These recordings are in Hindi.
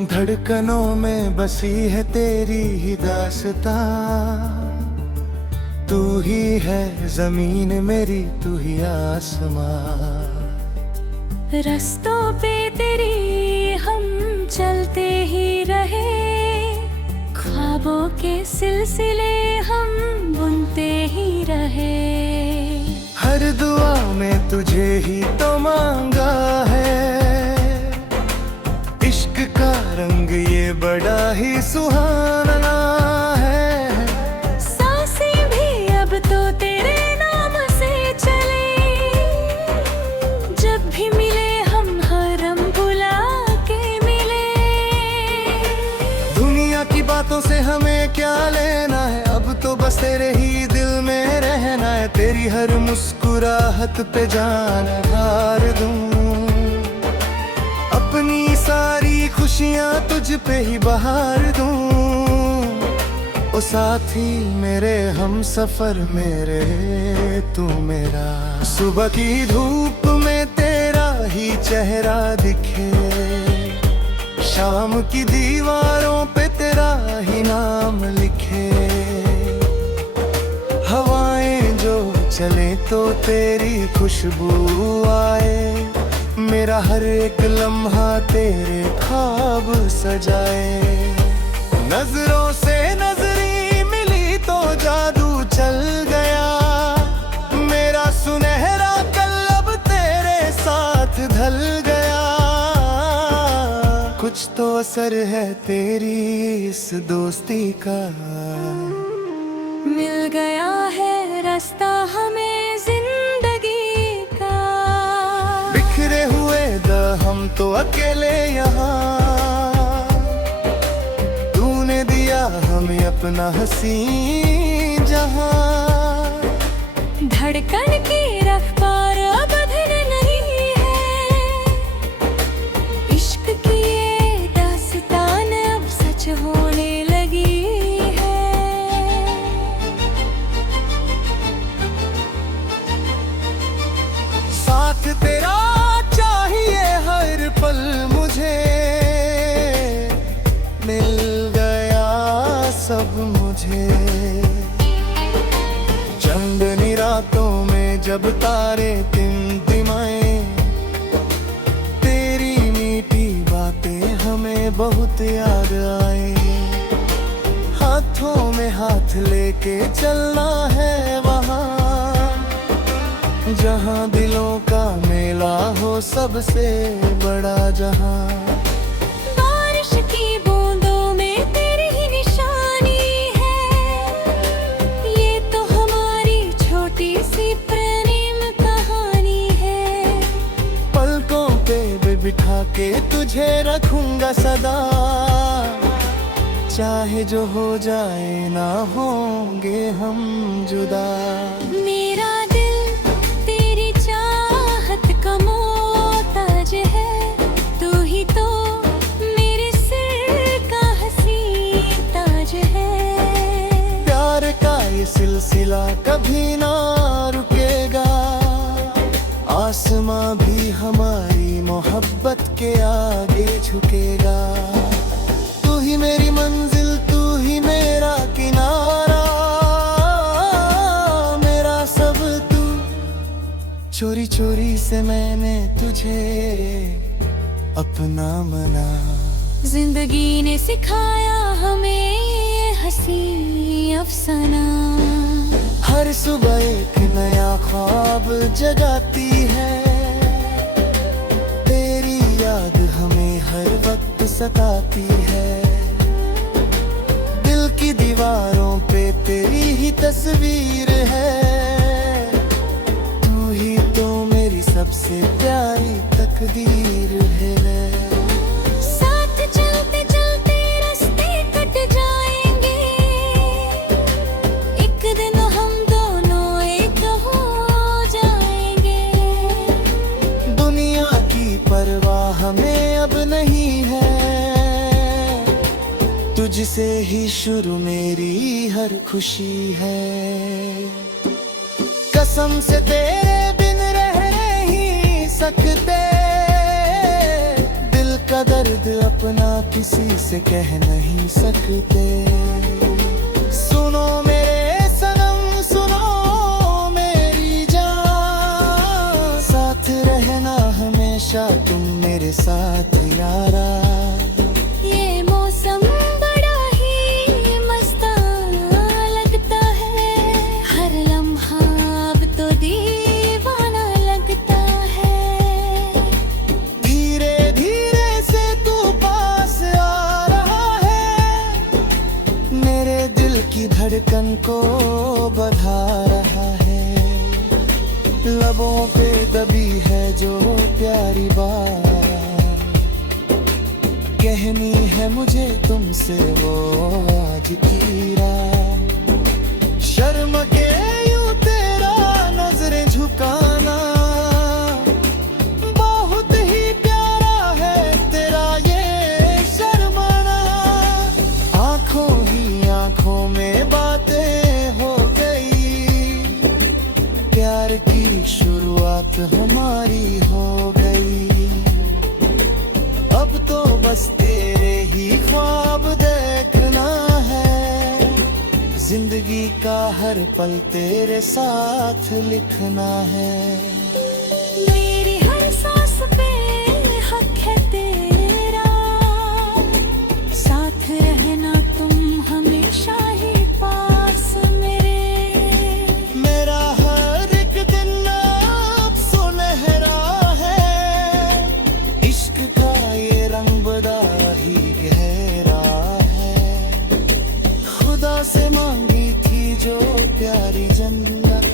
धड़कनों में बसी है तेरी ही दास्तां। तू ही है जमीन मेरी, तू ही आसमां। रास्तों पे तेरी हम चलते ही रहे, ख्वाबों के सिलसिले हम बुनते ही रहे। हर दुआ में तुझे ही तो मांगा है, इश्क का रंग ये बड़ा ही सुहाना है। सांसें भी अब तो तेरे नाम से चले, जब भी मिले हम हरम बुला के मिले। दुनिया की बातों से हमें क्या लेना है, अब तो बस तेरे ही दिल में रहना है। तेरी हर मुस्कुराहट पे जान हार दूं, अपनी सारी खुशियां तुझ पे ही बहार दूं। ओ साथी मेरे हम सफर मेरे, तू मेरा। सुबह की धूप में तेरा ही चेहरा दिखे, शाम की दीवारों पे तेरा ही नाम लिखे। हवाएं जो चले तो तेरी खुशबू आए, मेरा हर एक लम्हा तेरे ख्वाब सजाए। नजरों से नजरी मिली तो जादू चल गया, मेरा सुनहरा कल अब तेरे साथ ढल गया। कुछ तो असर है तेरी इस दोस्ती का, मिल गया है रास्ता हमें जिंदगी का। बिखरे हुए हम तो अकेले यहाँ, तूने दिया हमें अपना हसी जहाँ। धड़कन की रफ्तार अब धीर नहीं है, इश्क की ये दास्तान अब सच होने लगी है। साथ तेरा चाहिए हर पल मुझे, मिल गया सब मुझे। चंदनी रातों में जब तारे टिमटिमाए, तेरी मीठी बातें हमें बहुत याद आए। हाथों में हाथ लेके चलना है वहाँ, जहाँ दिलों का मेला हो सबसे बड़ा जहाँ। बारिश की बूंदों में तेरी ही निशानी है, ये तो हमारी छोटी सी प्रेम कहानी है। पलकों पे बिठा के तुझे रखूंगा सदा, चाहे जो हो जाए ना होंगे हम जुदा। मेरा दिल तेरी चाहत का मोहताज है, तू ही तो मेरे सिर का हसी ताज है। प्यार का ये सिलसिला कभी ना रुकेगा, आसमां भी हमारी मोहब्बत के आगे झुकेगा। तू ही मेरी मंजिल, तू ही मेरा किनारा, मेरा सब तू। चोरी चोरी से मैंने तुझे अपना मना। जिंदगी ने सिखाया हमें ये हंसी अफसाना, हर सुबह एक नया ख्वाब जगाती है, तेरी याद हमें हर वक्त सताती है। दिल की दीवारों पे तेरी ही तस्वीर है, तू ही तो मेरी सबसे प्यारी तकदीर है। साथ चलते चलते रास्ते कट जाएंगे, एक दिन हम दोनों एक हो जाएंगे। दुनिया की परवाह हमें अब नहीं है, तुझसे ही शुरू मेरी हर खुशी है। कसम से तेरे बिन रह नहीं सकते, दिल का दर्द दर्द अपना किसी से कह नहीं सकते। सुनो मेरे सनम, सुनो मेरी जान, साथ रहना हमेशा तुम मेरे साथ यारा। ये मौसम बड़ा ही मस्ताना लगता है, हर लम्हा अब तो दीवाना लगता है। धीरे धीरे से तू पास आ रहा है, मेरे दिल की धड़कन को बढ़ा रहा है। लबों पे दबी है जो प्यारी बात, कहनी है मुझे तुमसे वो आज की रात। शर्म के यूं तेरा नजरें झुकाना बहुत ही प्यारा है तेरा ये शर्माना। आंखों ही आंखों में बातें हो गई, प्यार की शुरुआत हमारी हो गई। अब तो बस तेरे ही ख्वाब देखना है, जिंदगी का हर पल तेरे साथ लिखना है। मेरी हर सांस पे हक है तेरा, साथ रहना तुम हमेशा ही पास मेरे। मेरा हर एक दिन अब सुनहरा है, इश्क का ये रंग बड़ा ही गहरा है। खुदा से मांगी थी जो प्यारी जन्नत,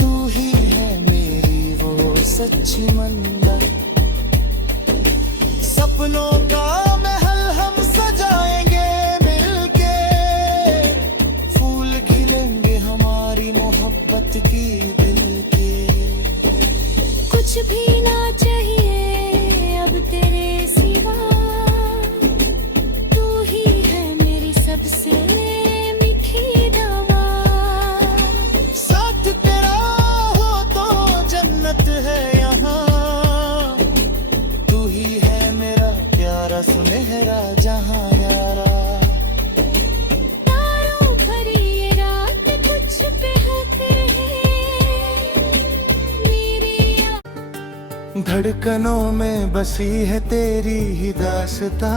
तू ही है मेरी वो सच्ची मन्नत। सपनों का महल हम सजाएंगे मिलके, फूल खिलेंगे हमारी मोहब्बत की दिल के। कुछ भी ना चाहिए अब तेरे सिवा, तू ही है मेरी सबसे मीठी दवा। साथ तेरा हो तो जन्नत है यहाँ, तू ही है मेरा प्यारा सुनहरा जहाँ यारा। तारों भरी ये रात कुछ बहक रहे, मेरी धड़कनों में बसी है तेरी ही दास्तां,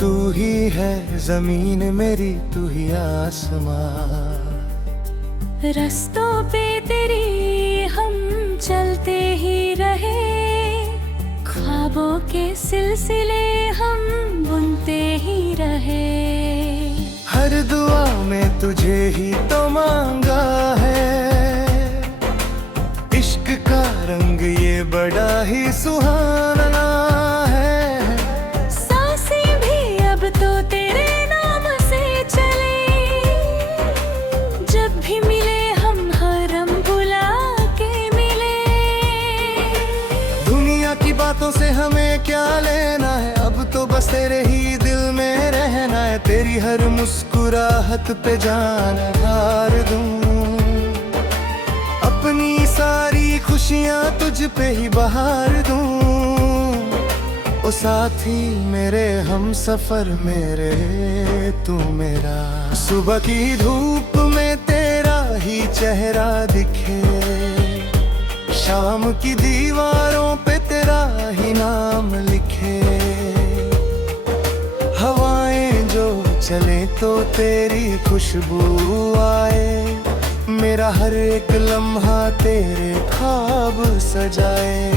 तू ही है जमीन मेरी तू ही आसमां। रास्तों पे तेरी हम चलते ही रहे, ख्वाबों के सिलसिले हम बुनते ही रहे। हर दुआ में तुझे ही तो मांगा है, इश्क का रंग ये बड़ा ही सुहाना है। सांसें भी अब तो तेरे नाम से चले, जब भी मिले हम हरम बुला के मिले। दुनिया की बातों से हमें क्या लेना है, अब तो बस तेरे ही दिल में रहना है। तेरी हर मुस्कुराहट पे जान हार दूं, अपनी सारी खुशियां तुझ पे ही बहार दूं। ओ साथी मेरे हम सफर मेरे तू मेरा, सुबह की धूप में तेरा ही चेहरा दिखे, शाम की दीवारों पे तेरा ही नाम लिखे। हवाएं जो चले तो तेरी खुशबू आए, मेरा हर एक लम्हा तेरे ख्वाब सजाए।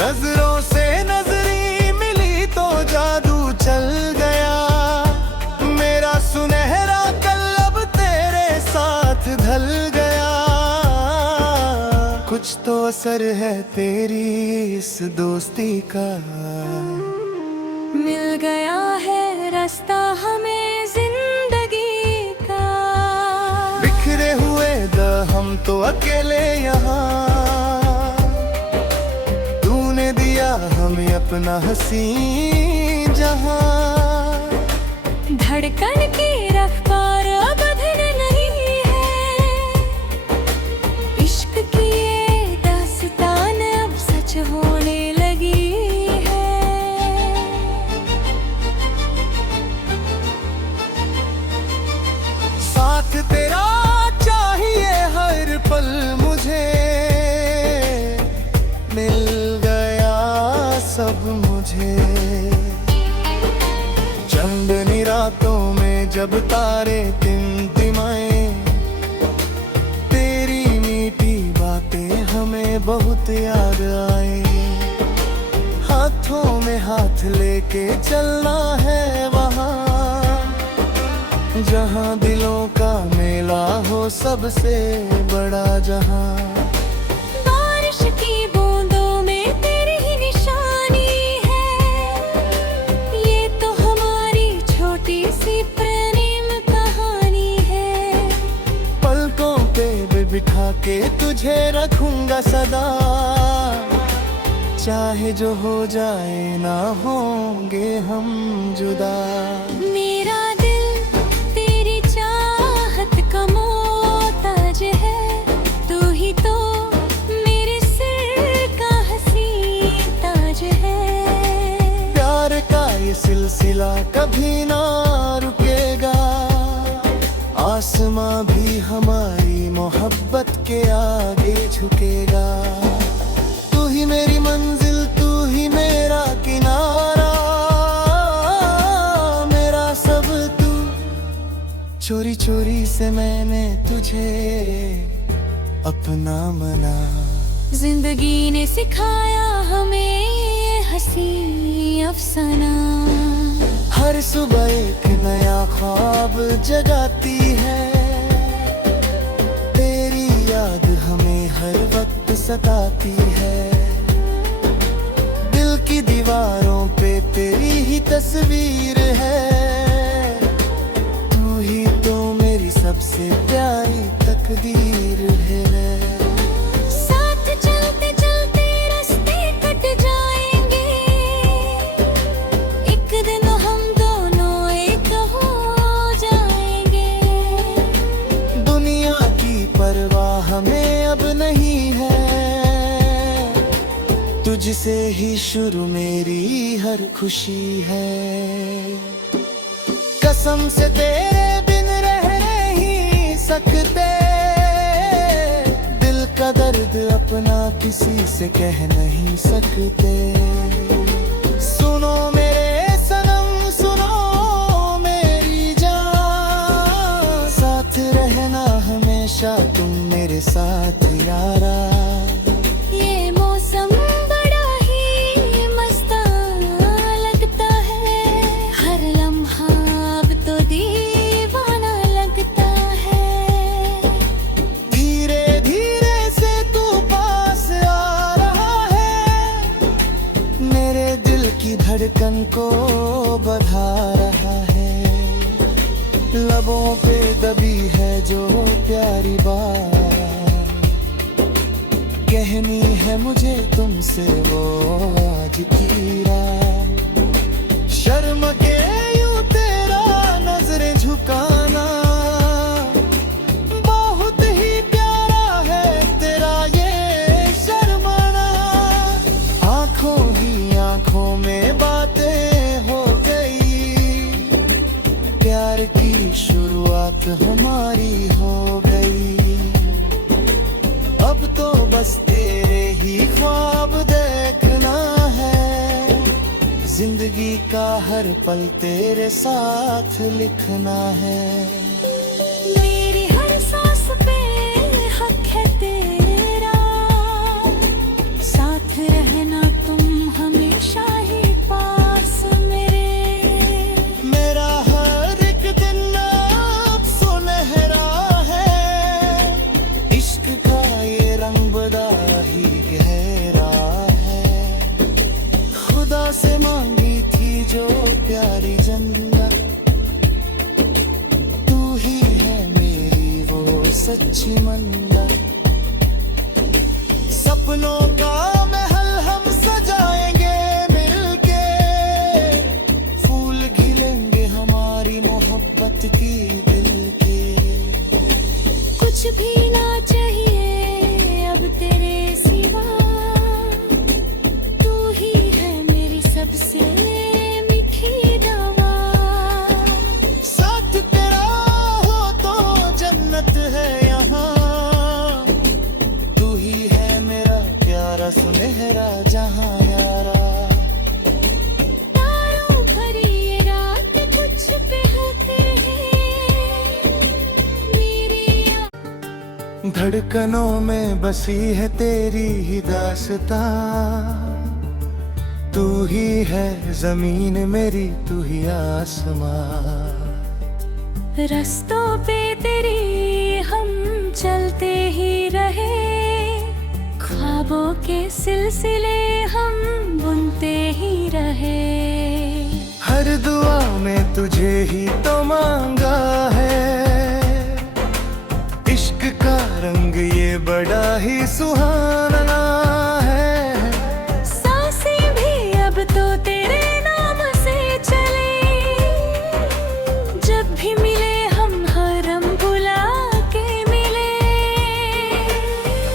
नजरों से नजरी मिली तो जादू चल गया, मेरा सुनहरा कल अब तेरे साथ ढल गया। कुछ तो असर है तेरी इस दोस्ती का, मिल गया है रास्ता हमें जिंदगी का। बिखरे हुए हम तो अकेले यहाँ, तूने दिया हमें अपना हसीन जहाँ। धड़कन की रफ्तार अब धन नहीं है, इश्क की ये दास्तान अब सच होने सब मुझे। चंदनी रातों में जब तारे टिमटिमाए, तेरी मीठी बातें हमें बहुत याद आए। हाथों में हाथ लेके चलना है वहाँ, जहाँ दिलों का मेला हो सबसे बड़ा जहाँ। बारिश की बूंदों में तेरी ही निशानी है, ये तो हमारी छोटी सी प्रेम कहानी है। पलकों पे बिठा के तुझे रखूंगा सदा, चाहे जो हो जाए ना होंगे हम जुदा। मेरा दिल तेरी चाहत का मोहताज है, तू ही तो मेरे सिर का हसी ताज है। प्यार का ये सिलसिला कभी ना रुकेगा, आसमां भी हमारी मोहब्बत के आगे झुकेगा। तू ही मेरी मंजिल, तू ही मेरा किनारा, मेरा सब तू। चोरी चोरी से मैंने तुझे अपना मना। जिंदगी ने सिखाया हमें ये हंसी अफसाना। हर सुबह एक नया ख्वाब जगाती है, तेरी याद हमें हर वक्त सताती है। दिल की दीवारों पे तेरी ही तस्वीर है, तू ही तो मेरी सबसे प्यारी तकदीर है। साथ चलते चलते रास्ते कट जाएंगे, एक दिन हम दोनों एक हो जाएंगे। दुनिया की परवाह हमें अब नहीं है, तुझसे ही शुरू मेरी हर खुशी है। कसम से तेरे बिन रह नहीं सकते, दिल का दर्द अपना किसी से कह नहीं सकते। सुनो मेरे सनम, सुनो मेरी जान, साथ रहना हमेशा तुम मेरे साथ यारा। ये मौसम बड़ा ही मस्ताना लगता है, हर लम्हा अब तो दीवाना लगता है। धीरे धीरे से तू पास आ रहा है, मेरे दिल की धड़कन को बढ़ा रहा है। लबों पे दबी है जो प्यारी बात, कहनी है मुझे तुमसे वो आज की रात। शर्म के यूं तेरा नजरें झुकाना, बहुत ही प्यारा है तेरा ये शर्माना। आंखों ही आंखों में बातें हो गई, प्यार की शुरुआत हमारी हो गई। अब तो बस तेरे ही ख्वाब देखना है, जिंदगी का हर पल तेरे साथ लिखना है। मेरी हर सांस पे हक है तेरा, साथ रहना तुम हमेशा ही पास मेरे। मेरा हर एक दिन अब सुनहरा है, इश्क का ये रंग बड़ा ही गहरा है। खुदा से मांगी थी जो प्यारी जन्नत, तू ही है मेरी वो सच्ची मन्नत। सपनों का महल हम सजाएंगे मिलके, फूल खिलेंगे हमारी मोहब्बत की दिल के। कुछ भी ना चाहिए अब तेरे सिवा, तू ही है मेरी सबसे मीठी दवा। साथ तेरा हो तो जन्नत है यहाँ, तू ही है मेरा प्यारा सुन धड़कनों में बसी है तेरी ही दास्तां। तू ही है जमीन मेरी, तू ही आसमां। रास्तों पे तेरी हम चलते ही रहे, ख्वाबों के सिलसिले हम बुनते ही रहे। हर दुआ में तुझे ही तो मांगा है, इश्क का रंग ये बड़ा ही सुहाना है। सांसें भी अब तो तेरे नाम से चले, जब भी मिले हम हरम बुला के मिले।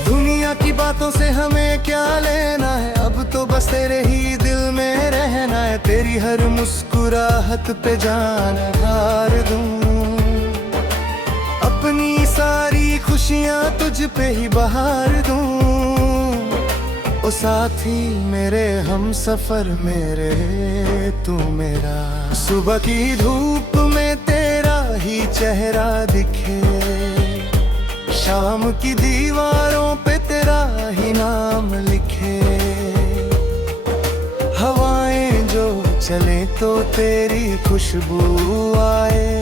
दुनिया की बातों से हमें क्या लेना है, अब तो बस तेरे ही दिल में रहना है। तेरी हर मुस्कुराहट पे जान हार दूं, अपनी सारी खुशियां तुझ पे ही बहार दूं। ओ साथी मेरे हम सफर मेरे, तू मेरा। सुबह की धूप में तेरा ही चेहरा दिखे, शाम की दीवारों पे तेरा ही नाम लिखे। हवाएं जो चले तो तेरी खुशबू आए,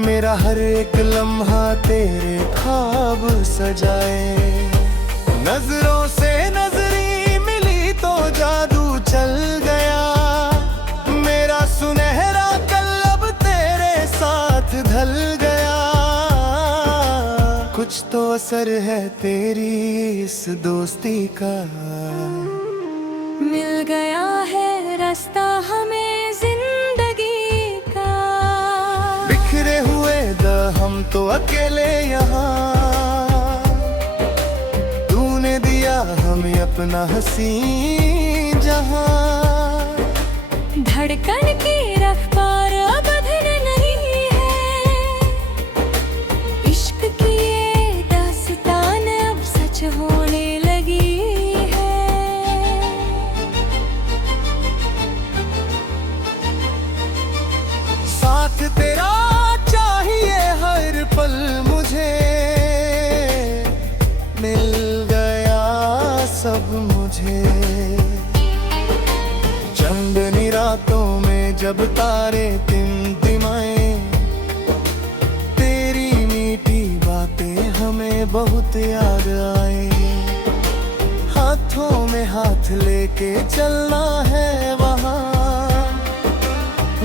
मेरा हर एक लम्हा तेरे ख्वाब सजाए। नजरों से नजरी मिली तो जादू चल गया, मेरा सुनहरा कल अब तेरे साथ ढल गया। कुछ तो असर है तेरी इस दोस्ती का, मिल गया है रास्ता हमें जिंदगी का। बिखरे हुए हम तो अकेले यहाँ, तूने दिया हमें अपना हसी जहाँ। धड़कन की रफ्तार अब धन नहीं है, इश्क की ये दास्तान अब सच होने लगी है। साथ तेरा चाहिए हर पल मुझे, मिल गया सब मुझे। चंदनी रातों में जब तारे टिमटिमाए, तेरी मीठी बातें हमें बहुत याद आए। हाथों में हाथ लेके चलना है वहाँ,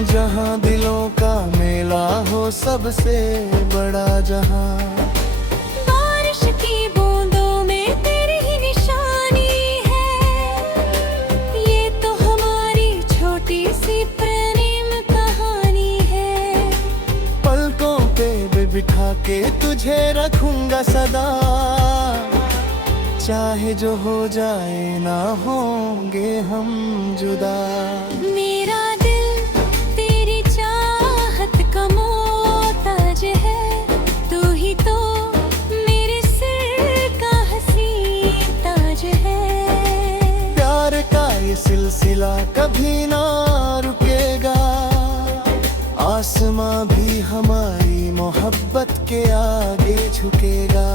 जहाँ दिलों का मेला हो सबसे बड़ा जहाँ। बारिश की बूंदों में तेरी ही निशानी है, ये तो हमारी छोटी सी प्रेम कहानी है। पलकों पे बिठा के तुझे रखूंगा सदा, चाहे जो हो जाए ना होंगे हम जुदा। मेरा दिल तेरी चाहत का मोहताज है, तू ही तो मेरे सिर का हसी ताज है। प्यार का ये सिलसिला कभी ना रुकेगा, आसमां भी हमारी मोहब्बत के आगे झुकेगा।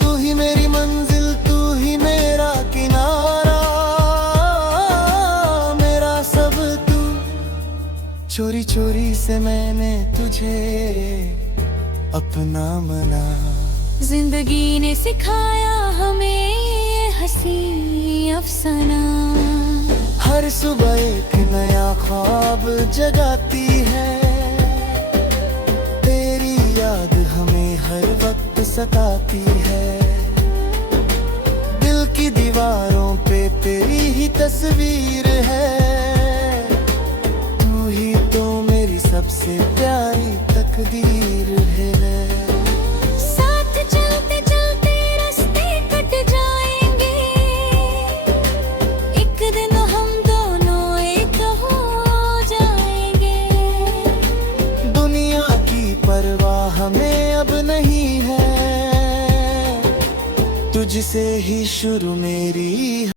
तू ही मेरी मंजिल, तू ही मेरा किनारा, मेरा सब तू। चोरी चोरी से मैंने तुझे अपना मना। जिंदगी ने सिखाया हमें ये हंसी अफसाना। हर सुबह एक नया ख्वाब जगाती है, तेरी याद हमें हर वक्त सताती है। दिल की दीवारों पे तेरी ही तस्वीर है, तू ही तो मेरी सबसे प्यारी तकदीर है। साथ चलते चलते रास्ते कट जाएंगे, एक दिन हम दोनों एक हो जाएंगे। दुनिया की परवाह हमें अब नहीं है, तुझसे ही शुरू मेरी